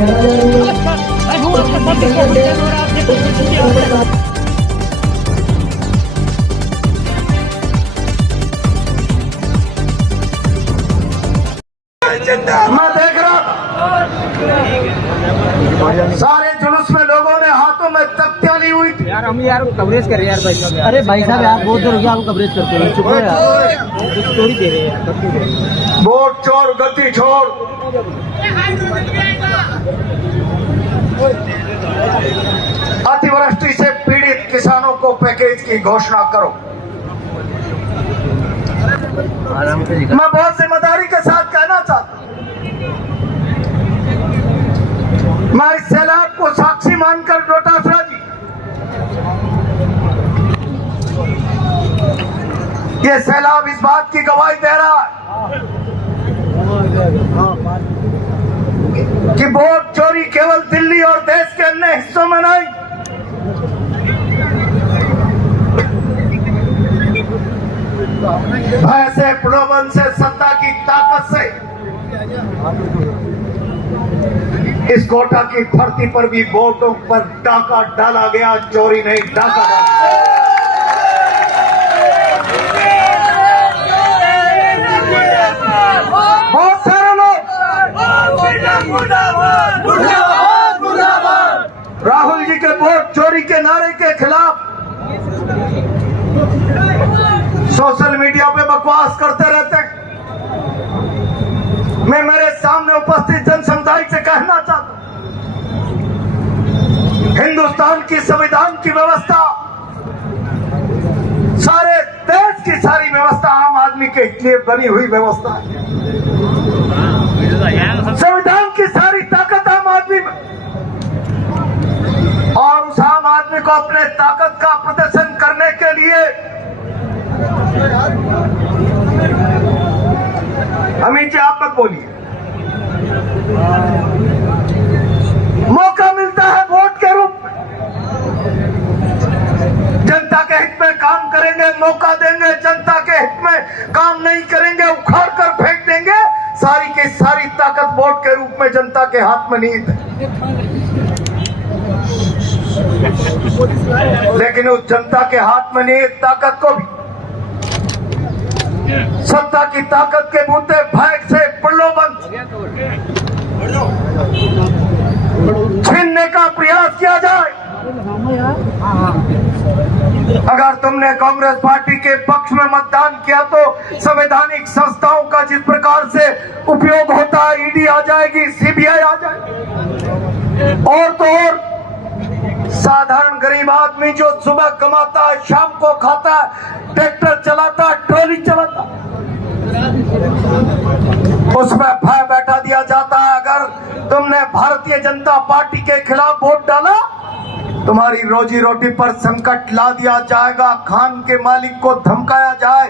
मैं देख रहा सारे जुलूस में लोगों ने हाथों में तख्तियां ली हुई थी। यार हम यार कवरेज कर रहे हैं यार भाई साहब। अरे भाई साहब यार बहुत देर हो गया, हम कवरेज करते हैं। चुप हो यार, स्टोरी दे रहे हैं। वोट चोर गति छोड़। अतिवृष्टि से पीड़ित किसानों को पैकेज की घोषणा करो। मैं बहुत जिम्मेदारी के साथ कहना चाहता हूं, मैं इस सैलाब को साक्षी मानकर डोटासरा जी, ये सैलाब इस बात की गवाही दे रहा है कि वोट चोरी केवल दिल्ली और देश के अन्य हिस्सों में नहीं, भय से, प्रलोभन से, सत्ता की ताकत से इस कोटा की धरती पर भी वोटों पर डाका डाला गया। चोरी नहीं, डाका डाला। बहुत सारे लोग राहुल जी के वोट चोरी के नारे के खिलाफ सोशल मीडिया पे बकवास करते रहते हैं। मैं मेरे सामने उपस्थित जन समुदाय से कहना चाहता हूं, हिंदुस्तान की संविधान की व्यवस्था, सारे देश की सारी व्यवस्था आम आदमी के लिए बनी हुई व्यवस्था है। संविधान की सारी ताकत आम आदमी में, और उस आम आदमी को अपने ताकत का प्रदर्शन करने के लिए अमित जी आप मत बोलिए, मौका मिलता है वोट के रूप में। जनता के हित में काम करेंगे, मौका देंगे। जनता के हित में काम नहीं करेंगे, उखाड़ कर फेंक देंगे। सारी की सारी ताकत वोट के रूप में जनता के हाथ में नहीं है। लेकिन उस जनता के हाथ में नहीं ताकत को भी सत्ता की ताकत के बूते, भय से, प्रलोभन छीनने का प्रयास किया जाए। अगर तुमने कांग्रेस पार्टी के पक्ष में मतदान किया तो संवैधानिक संस्थाओं का जिस प्रकार से उपयोग होता है, ईडी आ जाएगी, सीबीआई आ जाएगी। और तो और साधारण गरीब आदमी जो सुबह कमाता है, शाम को खाता है, ट्रैक्टर चलाता है, ट्रॉली चलाता है, उसमें भय बैठा दिया जाता है। अगर तुमने भारतीय जनता पार्टी के खिलाफ वोट डाला, तुम्हारी रोजी रोटी पर संकट ला दिया जाएगा। खान के मालिक को धमकाया जाए,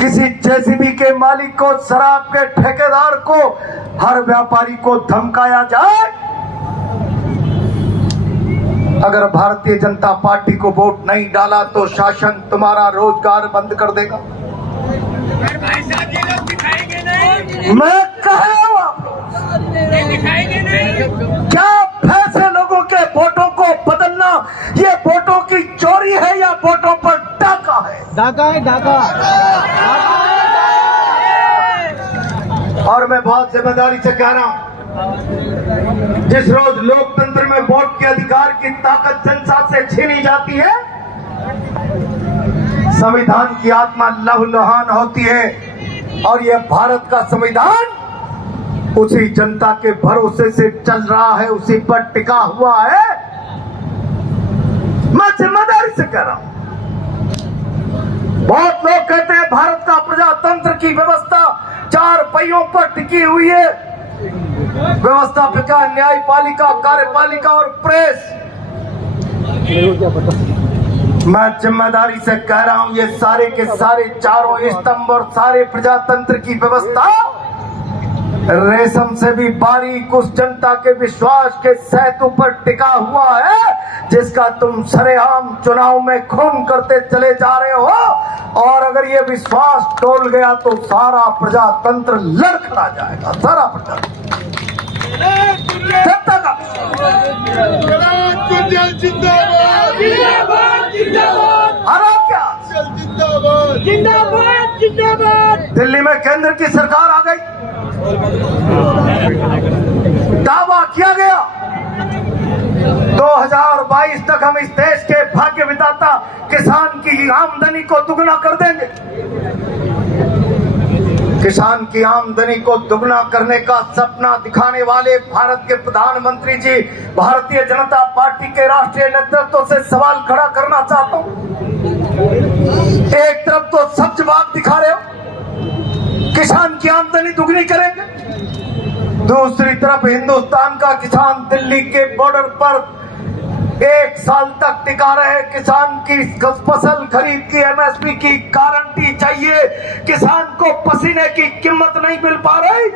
किसी जेसीबी के मालिक को, शराब के ठेकेदार को, हर व्यापारी को धमकाया जाए। अगर भारतीय जनता पार्टी को वोट नहीं डाला तो शासन तुम्हारा रोजगार बंद कर देगा। भाई साहब ये लोग दिखाएंगे नहीं, मैं कह रहा हूं आप दिखाएंगे नहीं। क्या फैसले लोगों के वोटों को बदलना, ये वोटों की चोरी है या वोटों पर डाका है? डाका है, डाका। और मैं बहुत जिम्मेदारी से कह रहा हूं, जिस रोज लोकतंत्र में वोट के अधिकार की ताकत जनता से छीनी जाती है, संविधान की आत्मा लहूलुहान होती है। और यह भारत का संविधान उसी जनता के भरोसे से चल रहा है, उसी पर टिका हुआ है। मैं जिम्मेदारी से कह रहा हूं। बहुत लोग कहते हैं भारत का प्रजातंत्र की व्यवस्था 4 पहियों पर टिकी हुई है। व्यवस्थापिका, न्यायपालिका, कार्यपालिका और प्रेस। मैं जिम्मेदारी से कह रहा हूं, ये सारे के सारे चारों स्तंभ और सारे प्रजातंत्र की व्यवस्था रेशम से भी बारीक उस जनता के विश्वास के सेतु पर टिका हुआ है, जिसका तुम सरेआम चुनाव में खून करते चले जा रहे हो। और अगर ये विश्वास टोल गया तो सारा प्रजातंत्र लड़खड़ा जाएगा, सारा प्रजातंत्र। जनता का जिंदाबाद जिंदाबाद हरा क्या जिंदाबाद जिंदाबाद। दिल्ली में केंद्र की सरकार आ गई, दावा किया गया 2022 तक हम इस देश के भाग्य विधाता किसान की आमदनी को दुगना कर देंगे। किसान की आमदनी को दुगना करने का सपना दिखाने वाले भारत के प्रधानमंत्री जी भारतीय जनता पार्टी के राष्ट्रीय नेतृत्व से सवाल खड़ा करना चाहता हूं। एक तरफ तो सब जवाब दिखा रहे हो किसान की आमदनी दुगनी करेंगे, दूसरी तरफ हिंदुस्तान का किसान दिल्ली के बॉर्डर पर 1 साल तक टिका रहे। किसान की फसल खरीद की एमएसपी की गारंटी चाहिए, किसान को पसीने की कीमत नहीं मिल पा रही।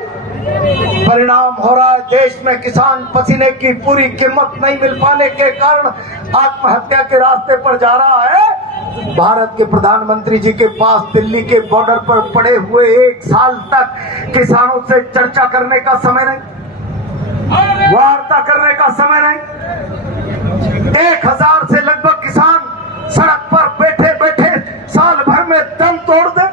परिणाम हो रहा है देश में किसान पसीने की पूरी कीमत नहीं मिल पाने के कारण आत्महत्या के रास्ते पर जा रहा है। भारत के प्रधानमंत्री जी के पास दिल्ली के बॉर्डर पर पड़े हुए 1 साल तक किसानों से चर्चा करने का समय नहीं, वार्ता करने का समय नहीं। 1000 से लगभग किसान सड़क पर बैठे बैठे साल भर में दम तोड़ दे।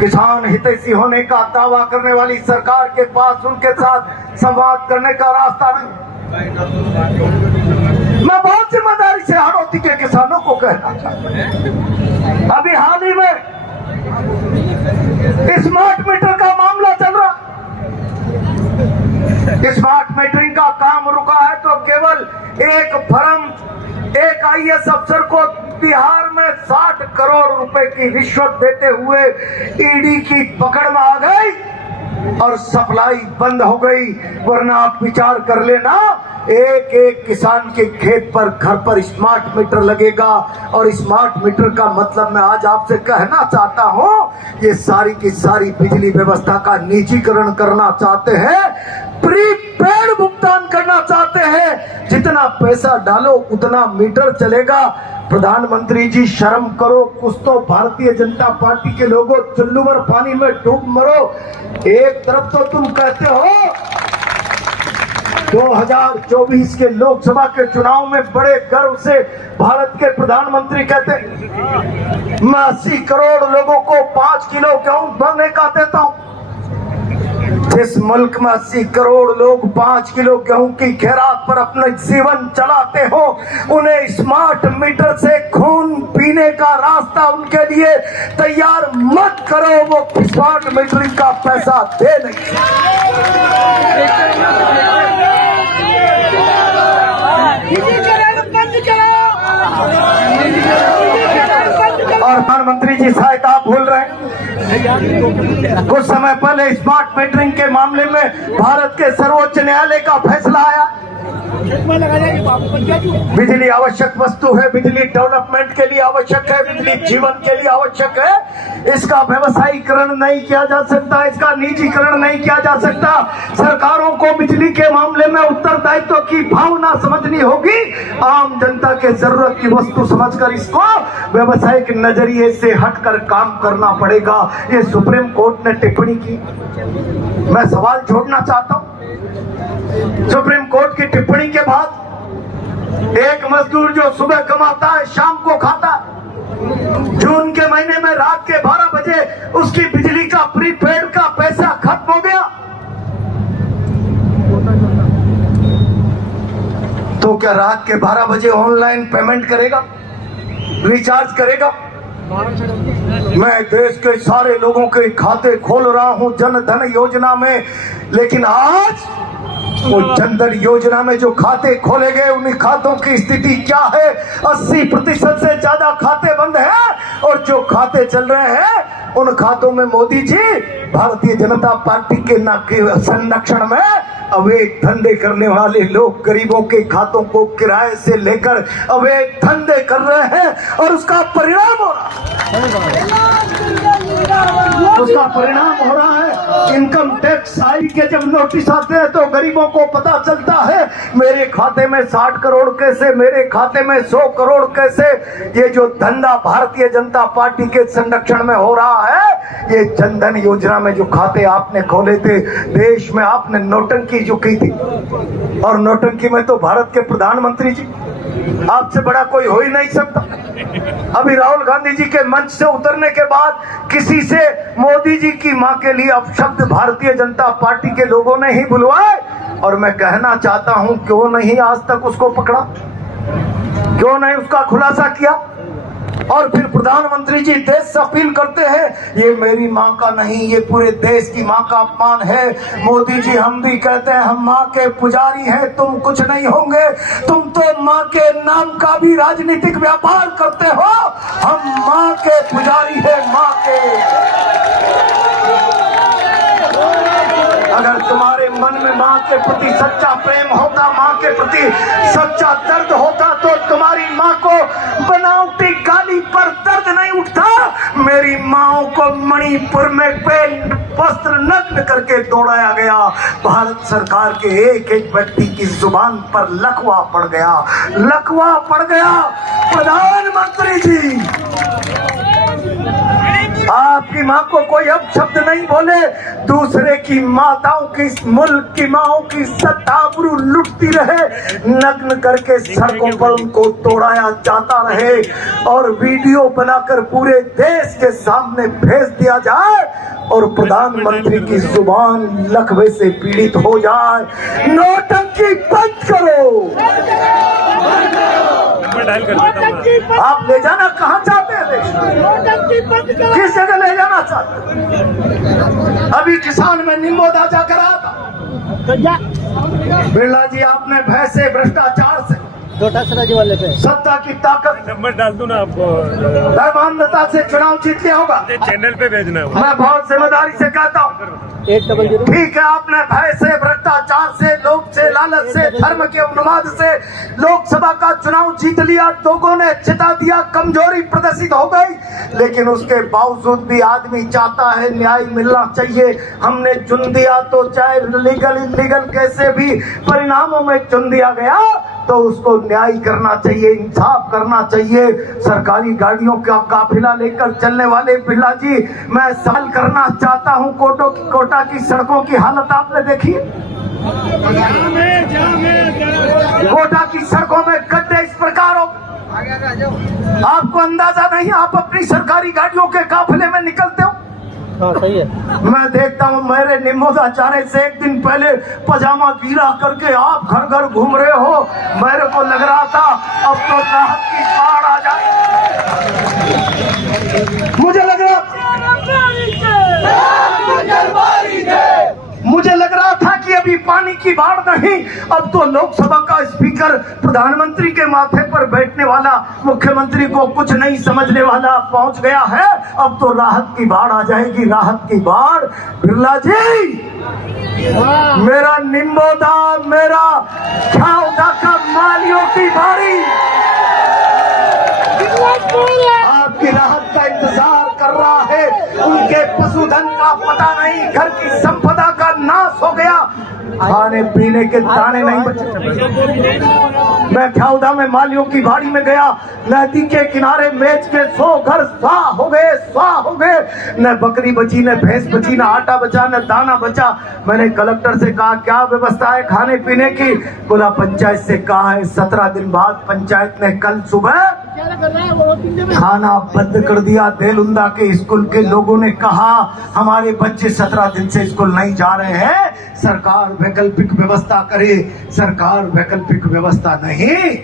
किसान हितैषी होने का दावा करने वाली सरकार के पास उनके साथ संवाद करने का रास्ता नहीं। मैं बहुत जिम्मेदारी से हाड़ौती के किसानों को कहना चाहता हूं, अभी हाल ही में स्मार्ट मीटर का मामला चल रहा, स्मार्ट मीटरिंग का काम रुका है तो केवल एक फर्म एक आईएएस अफसर को बिहार में 60 करोड़ रुपए की रिश्वत देते हुए ईडी की पकड़ में आ गई और सप्लाई बंद हो गई। वरना आप विचार कर लेना, एक एक किसान के खेत पर घर पर स्मार्ट मीटर लगेगा। और स्मार्ट मीटर का मतलब मैं आज आपसे कहना चाहता हूं, ये सारी की सारी बिजली व्यवस्था का निजीकरण करना चाहते हैं, प्रीपेड भुगतान करना चाहते हैं। जितना पैसा डालो उतना मीटर चलेगा। प्रधानमंत्री जी शर्म करो, कुछ तो भारतीय जनता पार्टी के लोगों, चुल्लू भर पानी में डूब मरो। एक तरफ तो तुम कहते हो 2024 के लोकसभा के चुनाव में बड़े गर्व से भारत के प्रधानमंत्री कहते मैं 80 करोड़ लोगों को 5 किलो गेहूं भरने का देता हूं। जिस मुल्क में 80 करोड़ लोग 5 किलो गेहूं की खैरात पर अपना जीवन चलाते हो, उन्हें स्मार्ट मीटर से खून पीने का रास्ता उनके लिए तैयार मत करो। वो स्मार्ट मीटरिंग का पैसा दे नहीं। और प्रधानमंत्री जी शायद आप भूल रहे हैं, कुछ समय पहले स्मार्ट मीटरिंग के मामले में भारत के सर्वोच्च न्यायालय का फैसला आया। बिजली आवश्यक वस्तु है, बिजली डेवलपमेंट के लिए आवश्यक है, बिजली जीवन के लिए आवश्यक है। इसका व्यवसायीकरण नहीं किया जा सकता, इसका निजीकरण नहीं किया जा सकता। सरकारों को बिजली के मामले में उत्तरदायित्व की भावना समझनी होगी। आम जनता के जरूरत की वस्तु समझकर इसको व्यवसायिक नजरिए से हटकर काम करना पड़ेगा। ये सुप्रीम कोर्ट ने टिप्पणी की। मैं सवाल छोड़ना चाहता हूं, सुप्रीम कोर्ट की टिप्पणी के बाद एक मजदूर जो सुबह कमाता है शाम को खाता है, जून के महीने में रात के 12 बजे उसकी बिजली का प्रीपेड का पैसा खत्म हो गया, तो क्या रात के 12 बजे ऑनलाइन पेमेंट करेगा, रिचार्ज करेगा? मैं देश के सारे लोगों के खाते खोल रहा हूं जन धन योजना में, लेकिन आज वो जनधन योजना में जो खाते खोले गए उन्हीं खातों की स्थिति क्या है? 80% से ज्यादा खाते बंद हैं और जो खाते चल रहे हैं उन खातों में मोदी जी भारतीय जनता पार्टी के संरक्षण में अवैध धंधे करने वाले लोग गरीबों के खातों को किराए से लेकर अवैध धंधे कर रहे हैं और उसका परिणाम हो रहा है। उसका परिणाम हो रहा है इनकम टैक्स आई के जब नोटिस आते हैं तो गरीबों को पता चलता है मेरे खाते में 60 करोड़ कैसे, मेरे खाते में 100 करोड़ कैसे। ये जो धंधा भारतीय जनता पार्टी के संरक्षण में हो रहा है, ये जनधन योजना में जो खाते आपने खोले थे, देश में आपने नोटंकी जो की थी, और नोटंकी में तो भारत के प्रधानमंत्री जी, आपसे बड़ा कोई हो ही नहीं सकता। अभी राहुल गांधी जी के मंच से उतरने के बाद किसी से मोदी जी की मां के लिए अपशब्द भारतीय जनता पार्टी के लोगों ने ही बुलवाए। और मैं कहना चाहता हूं, क्यों नहीं आज तक उसको पकड़ा, क्यों नहीं उसका खुलासा किया। और फिर प्रधानमंत्री जी देश से अपील करते हैं, ये मेरी माँ का नहीं, ये पूरे देश की माँ का अपमान है। मोदी जी हम भी कहते हैं हम माँ के पुजारी हैं, तुम कुछ नहीं होंगे, तुम तो माँ के नाम का भी राजनीतिक व्यापार करते हो। हम माँ के पुजारी हैं, माँ के। अगर तुम्हारे मन में माँ के प्रति सच्चा प्रेम होता, माँ के प्रति सच्चा दर्द होता, तो तुम्हारी माँ को बनावटी गाली पर दर्द नहीं उठता। मेरी माँ को मणिपुर में वस्त्र नग्न करके दौड़ाया गया, भारत सरकार के एक एक व्यक्ति की जुबान पर लकवा पड़ गया, लकवा पड़ गया। प्रधानमंत्री जी, आपकी माँ को कोई अब शब्द नहीं बोले, दूसरे की माताओं की, मुल्क की माओं की सत्ताबरू लुटती रहे, नग्न करके सड़कों पर उनको तोड़ाया जाता रहे, और वीडियो बनाकर पूरे देश के सामने भेज दिया जाए, और प्रधानमंत्री की जुबान लकवे से पीड़ित हो जाए। नौटंकी बंद करो। आप ले जाना कहाँ चाहते हैं देश, किस जगह ले जाना चाहते हैं। अभी किसान में निम्बोदा जाकर आया था, बिरला जी आपने भैंसे भ्रष्टाचार से वाले पे सत्ता की ताकत नंबर डाल दूं ना आपको, धर्मांधता से चुनाव जीत लिया होगा, चैनल पे भेजना है। मैं बहुत जिम्मेदारी से कहता हूँ, 800। ठीक है आपने भय से, भ्रष्टाचार से, लोभ से, लालच से, धर्म के उन्माद से लोकसभा का चुनाव जीत लिया, लोगों ने जिता दिया, कमजोरी प्रदर्शित हो गई, लेकिन उसके बावजूद भी आदमी चाहता है न्याय मिलना चाहिए। हमने चुन दिया तो चाहे लीगल इलीगल कैसे भी परिणामों में चुन दिया गया, तो उसको न्याय करना चाहिए, इंसाफ करना चाहिए। सरकारी गाड़ियों का काफिला लेकर चलने वाले बिरला जी, मैं सवाल करना चाहता हूं, कोटा की सड़कों की हालत आपने देखी, कोटा की सड़कों में गड्ढे इस प्रकार हो, आपको अंदाजा नहीं, आप अपनी सरकारी गाड़ियों के काफिले में निकलते हो। हाँ, सही है। मैं देखता हूँ, मेरे निम्बोदा जाने से एक दिन पहले पजामा गीला करके आप घर घर घूम रहे हो, मेरे को लग रहा था अब तो राहत की बाढ़ आ जाए। मुझे लग रहा था कि अभी पानी की बाढ़ नहीं, अब तो लोकसभा का स्पीकर प्रधानमंत्री के माथे पर बैठने वाला, मुख्यमंत्री को कुछ नहीं समझने वाला पहुंच गया है। अब तो राहत की बाढ़ आ जाएगी, राहत की बाढ़। बिरला जी, मेरा निम्बोदा, मेरा छावदा का मालियों की बारी आपकी राहत का इंतजार कर रहा है। उनके पशुधन का पता नहीं, घर की संपदा का नाश हो गया, खाने पीने के दाने नहीं बचे। मैं छावदा में मालियों की बाड़ी में गया, नदी के किनारे मेज के 100 घर स्वाह हो गए, स्वाह हो गए। न बकरी बची, न भैंस बची, न आटा बचा, न दाना बचा। मैंने कलेक्टर से कहा क्या व्यवस्था है खाने पीने की? बोला पंचायत से कहा है। 17 दिन बाद पंचायत ने कल सुबह खाना बंद कर दिया। देलुंदा के स्कूल के लोगों ने कहा हमारे बच्चे 17 दिन से स्कूल नहीं जा रहे हैं, सरकार वैकल्पिक व्यवस्था करे। सरकार वैकल्पिक व्यवस्था नहीं,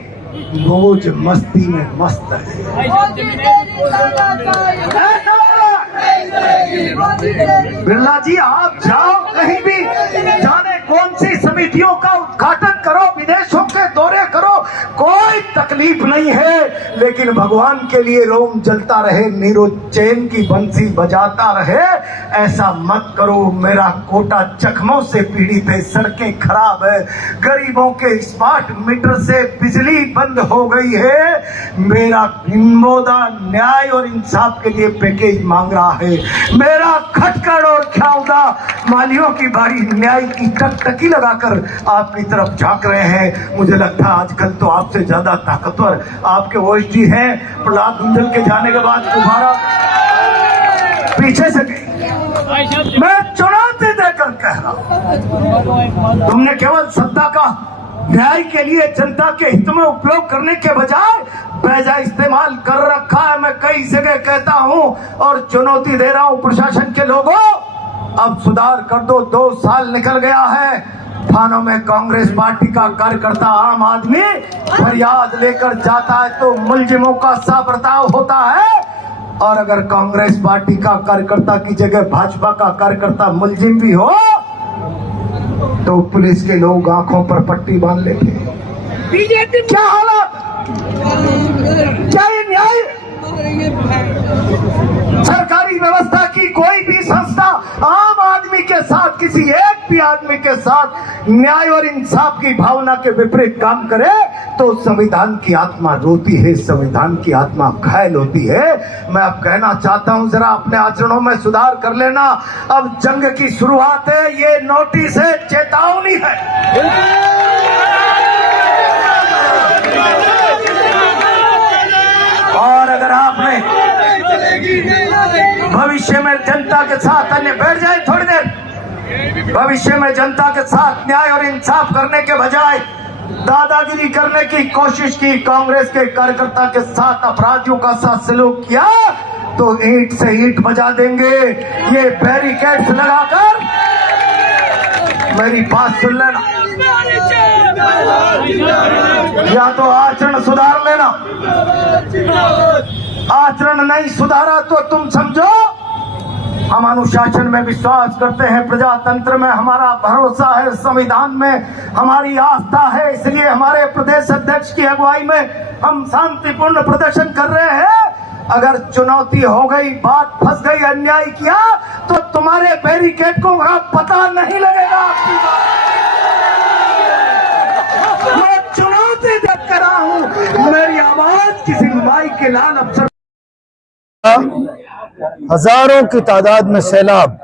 मौज मस्ती में मस्त है। बिरला जी, आप जाओ कहीं भी, जाने कौन सी समितियों का उद्घाटन करो, विदेशों के दौरे करो, कोई तकलीफ नहीं है, लेकिन भगवान के लिए रोम जलता रहे, नीरो चैन की बंसी बजाता रहे। ऐसा मत करो। मेरा कोटा जख्मों से पीड़ित है, सड़कें खराब है, गरीबों के स्मार्ट मीटर से बिजली बंद हो गई है। मेरा निम्बोदा न्याय और इंसाफ के लिए पैकेज मांग रहा है। मेरा खटखड़ और ख्याउदा मालियों की बारी न्याय की टकटकी लगाकर आपकी तरफ झांक रहे हैं। मुझे लगता है आजकल तो आपसे ज्यादा ताकतवर आपके ओएसडी हैं। प्रहलाद गुंजल के जाने के बाद दोबारा पीछे से गई। मैं चुनौती देकर कह रहा हूं, तुमने केवल सत्ता का न्याय के लिए जनता के हित में उपयोग करने के बजाय बेजा इस्तेमाल कर रखा है। मैं कई जगह कहता हूं और चुनौती दे रहा हूं प्रशासन के लोगों, अब सुधार कर दो। 2 साल निकल गया है, थानों में कांग्रेस पार्टी का कार्यकर्ता आम आदमी फरियाद लेकर जाता है तो मुलजिमों का सा बर्ताव होता है, और अगर कांग्रेस पार्टी का कार्यकर्ता की जगह भाजपा का कार्यकर्ता मुलजिम भी हो तो पुलिस के लोग आंखों पर पट्टी बांध लेते हैं। बीजेपी क्या हालत, क्या ये न्याय? सरकारी व्यवस्था की कोई भी संस्था आम आदमी के साथ, किसी एक भी आदमी के साथ न्याय और इंसाफ की भावना के विपरीत काम करे तो संविधान की आत्मा रोती है, संविधान की आत्मा घायल होती है। मैं अब कहना चाहता हूं, जरा अपने आचरणों में सुधार कर लेना। अब जंग की शुरुआत है, ये नोटिस है, चेतावनी है। और अगर आपने भविष्य में जनता के साथ, अन्य बैठ जाए थोड़ी देर, भविष्य में जनता के साथ न्याय और इंसाफ करने के बजाय दादागिरी करने की कोशिश की, कांग्रेस के कार्यकर्ता के साथ अपराधियों का साथ सलूक किया तो ईंट से ईंट बजा देंगे। ये बैरिकेड्स लगाकर, मेरी बात सुन लेना, या तो आचरण सुधार लेना, आचरण नहीं सुधारा तो तुम समझो हम अनुशासन में विश्वास करते हैं, प्रजातंत्र में हमारा भरोसा है, संविधान में हमारी आस्था है, इसलिए हमारे प्रदेश अध्यक्ष की अगुवाई में हम शांतिपूर्ण प्रदर्शन कर रहे हैं। अगर चुनौती हो गई, बात फंस गई, अन्याय किया तो तुम्हारे बैरिकेड को वहां पता नहीं लगेगा। आपकी मैं चुनौती देख कर रहा हूं, मेरी आवाज किसी माई के लाल अफसर, हजारों की तादाद में सैलाब,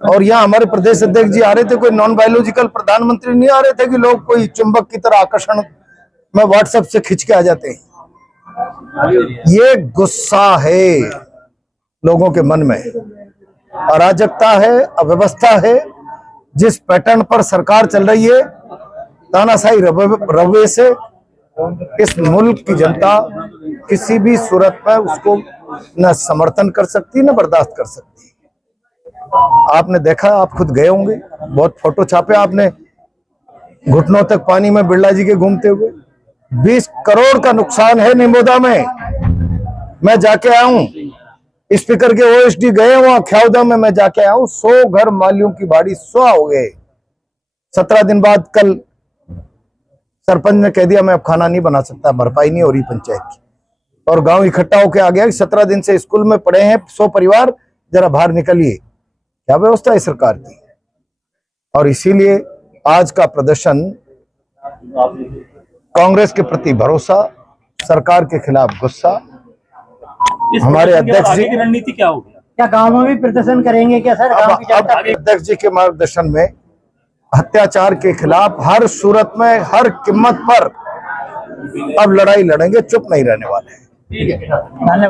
और यहाँ हमारे प्रदेश अध्यक्ष जी आ रहे थे, कोई नॉन बायोलॉजिकल प्रधानमंत्री नहीं आ रहे थे कि लोग कोई चुंबक की तरह आकर्षण में व्हाट्सएप से खिंच के आ जाते हैं। ये गुस्सा है लोगों के मन में, अराजकता है, अव्यवस्था है। जिस पैटर्न पर सरकार चल रही है, तानाशाही रवैये से इस मुल्क की जनता किसी भी सूरत में उसको न समर्थन कर सकती न बर्दाश्त कर सकती। आपने देखा, आप खुद गए होंगे, बहुत फोटो छापे आपने, घुटनों तक पानी में बिरला जी के घूमते हुए। 20 करोड़ का नुकसान है निम्बोदा में। मैं जाके आया हूं, स्पीकर के ओएसडी गए वहां ख्याउदा में, मैं जाके आया हूं। 100 घर मालियों की बाड़ी सुहा हो गए। 17 दिन बाद कल सरपंच ने कह दिया मैं अब खाना नहीं बना सकता, भरपाई नहीं हो रही पंचायत की, और गांव इकट्ठा होकर आ गया कि 17 दिन से स्कूल में पड़े हैं 100 परिवार, जरा बाहर निकलिए। क्या व्यवस्था है सरकार की? और इसीलिए आज का प्रदर्शन कांग्रेस के प्रति भरोसा, सरकार के खिलाफ गुस्सा। हमारे अध्यक्ष जी की रणनीति क्या होगी? क्या गांव में भी प्रदर्शन करेंगे क्या सर? अब अध्यक्ष जी के मार्गदर्शन में अत्याचार के खिलाफ हर सूरत में, हर कीमत पर अब लड़ाई लड़ेंगे, चुप नहीं रहने वाले हैं। धन्यवाद।